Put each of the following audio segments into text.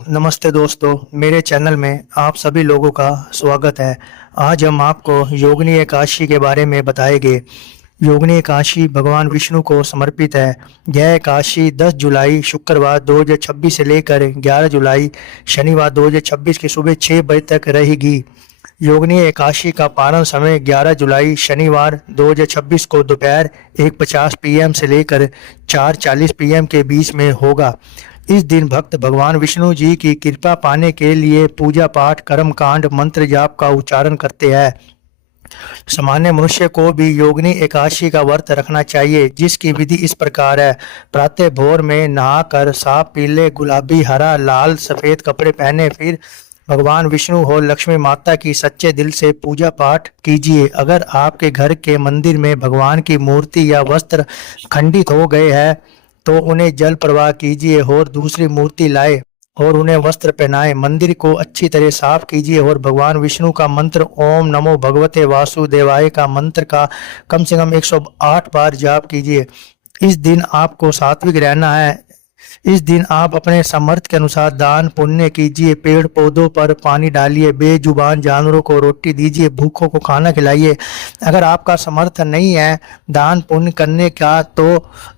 नमस्ते दोस्तों, मेरे चैनल में आप सभी लोगों का स्वागत है। आज हम आपको योगिनी एकादशी के बारे में बताएंगे। योगिनी एकादशी भगवान विष्णु को समर्पित है। यह एकादशी 10 जुलाई शुक्रवार 2026 से लेकर 11 जुलाई शनिवार 2026 की सुबह 6 बजे तक रहेगी। योगिनी एकादशी का पारण समय 11 जुलाई शनिवार 2026 को दोपहर 1:50 PM से लेकर 4:40 PM के बीच में होगा। इस दिन भक्त भगवान विष्णु जी की कृपा पाने के लिए पूजा पाठ, कर्म कांड, मंत्र जाप का उच्चारण करते हैं। सामान्य मनुष्य को भी योगिनी एकादशी का व्रत रखना चाहिए, जिसकी विधि इस प्रकार है। प्रातः भोर में नहाकर साफ पीले, गुलाबी, हरा, लाल, सफेद कपड़े पहने फिर भगवान विष्णु और लक्ष्मी माता की सच्चे दिल से पूजा पाठ कीजिए। अगर आपके घर के मंदिर में भगवान की मूर्ति या वस्त्र खंडित हो गए हैं तो उन्हें जल प्रवाह कीजिए और दूसरी मूर्ति लाए और उन्हें वस्त्र पहनाएं। मंदिर को अच्छी तरह साफ कीजिए और भगवान विष्णु का मंत्र ओम नमो भगवते वासुदेवाय का मंत्र का कम से कम 108 बार जाप कीजिए। इस दिन आपको सात्विक रहना है। इस दिन आप अपने सामर्थ्य के अनुसार दान पुण्य कीजिए। पेड़ पौधों पर पानी डालिए, बेजुबान जानवरों को रोटी दीजिए, भूखों को खाना खिलाइए। अगर आपका सामर्थ्य नहीं है दान पुण्य करने का तो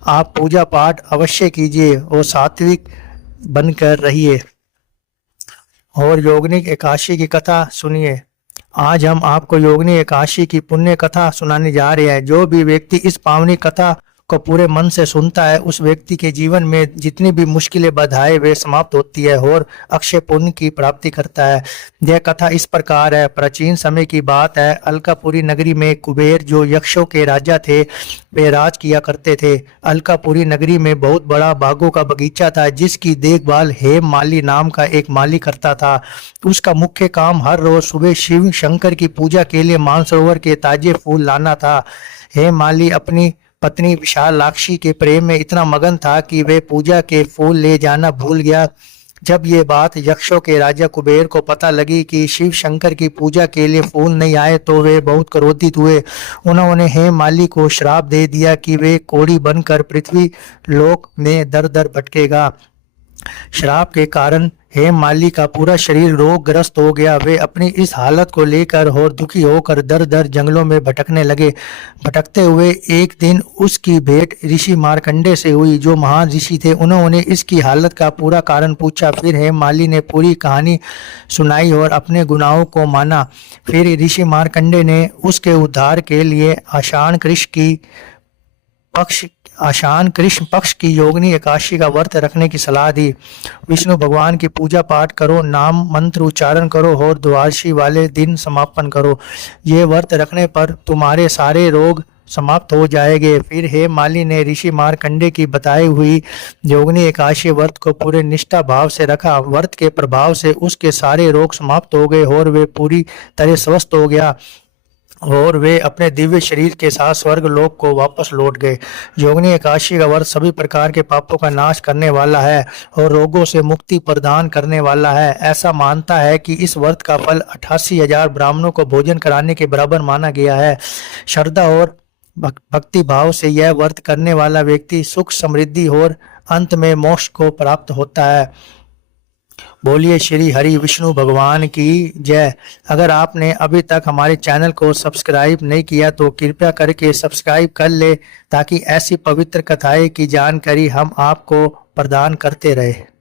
आप पूजा पाठ अवश्य कीजिए और सात्विक बनकर रहिए और योगिनी एकादशी की कथा सुनिए। आज हम आपको योगिनी एकादशी की पुण्य कथा सुनाने जा रहे हैं। जो भी व्यक्ति इस पावनी कथा को पूरे मन से सुनता है, उस व्यक्ति के जीवन में जितनी भी मुश्किलें बाधाएं वे समाप्त होती है और अक्षय पुण्य की प्राप्ति करता है। यह कथा इस प्रकार है। प्राचीन समय की बात है। अलकापुरी नगरी में कुबेर, जो यक्षों के राजा थे, वे राज किया करते थे। अलकापुरी नगरी में बहुत बड़ा बागों का बगीचा था, जिसकी देखभाल हेम माली नाम का एक माली करता था। उसका मुख्य काम हर रोज सुबह शिव शंकर की पूजा के लिए मानसरोवर के ताजे फूल लाना था। हेम माली अपनी पत्नी विशालाक्षी के प्रेम में इतना मगन था कि वे पूजा के फूल ले जाना भूल गया। जब ये बात यक्षों के राजा कुबेर को पता लगी कि शिव शंकर की पूजा के लिए फूल नहीं आए तो वे बहुत क्रोधित हुए। उन्होंने हेम माली को श्राप दे दिया कि वे कोढ़ी बनकर पृथ्वी लोक में दर दर भटकेगा। श्राप के कारण हेम माली का पूरा शरीर रोगग्रस्त हो गया। वे अपनी इस हालत को लेकर और दुखी होकर दर दर जंगलों में भटकने लगे। भटकते हुए एक दिन उसकी भेंट ऋषि मार्कंडे से हुई, जो महान ऋषि थे। उन्होंने इसकी हालत का पूरा कारण पूछा। फिर हेम माली ने पूरी कहानी सुनाई और अपने गुनाहों को माना। फिर ऋषि मार्कंडे ने उसके उद्धार के लिए आषाढ़ कृष्ण पक्ष की योगिनी एकादशी का व्रत रखने की सलाह दी। विष्णु भगवान की पूजा पाठ करो, नाम मंत्र उच्चारण करो और द्वादशी वाले दिन समापन करो। ये व्रत रखने पर तुम्हारे सारे रोग समाप्त हो जाएंगे। फिर हेम माली ने ऋषि मार्कंडे की बताई हुई योगिनी एकादशी व्रत को पूरे निष्ठा भाव से रखा। व्रत के प्रभाव से उसके सारे रोग समाप्त हो गए और वे पूरी तरह स्वस्थ हो गया और वे अपने दिव्य शरीर के साथ स्वर्ग लोक को वापस लौट गए। योगिनी एकादशी का व्रत सभी प्रकार के पापों का नाश करने वाला है और रोगों से मुक्ति प्रदान करने वाला है। ऐसा मानता है कि इस व्रत का फल 88,000 ब्राह्मणों को भोजन कराने के बराबर माना गया है। श्रद्धा और भक्ति भाव से यह व्रत करने वाला व्यक्ति सुख, समृद्धि और अंत में मोक्ष को प्राप्त होता है। बोलिए श्री हरि विष्णु भगवान की जय। अगर आपने अभी तक हमारे चैनल को सब्सक्राइब नहीं किया तो कृपया करके सब्सक्राइब कर ले, ताकि ऐसी पवित्र कथाएं की जानकारी हम आपको प्रदान करते रहे।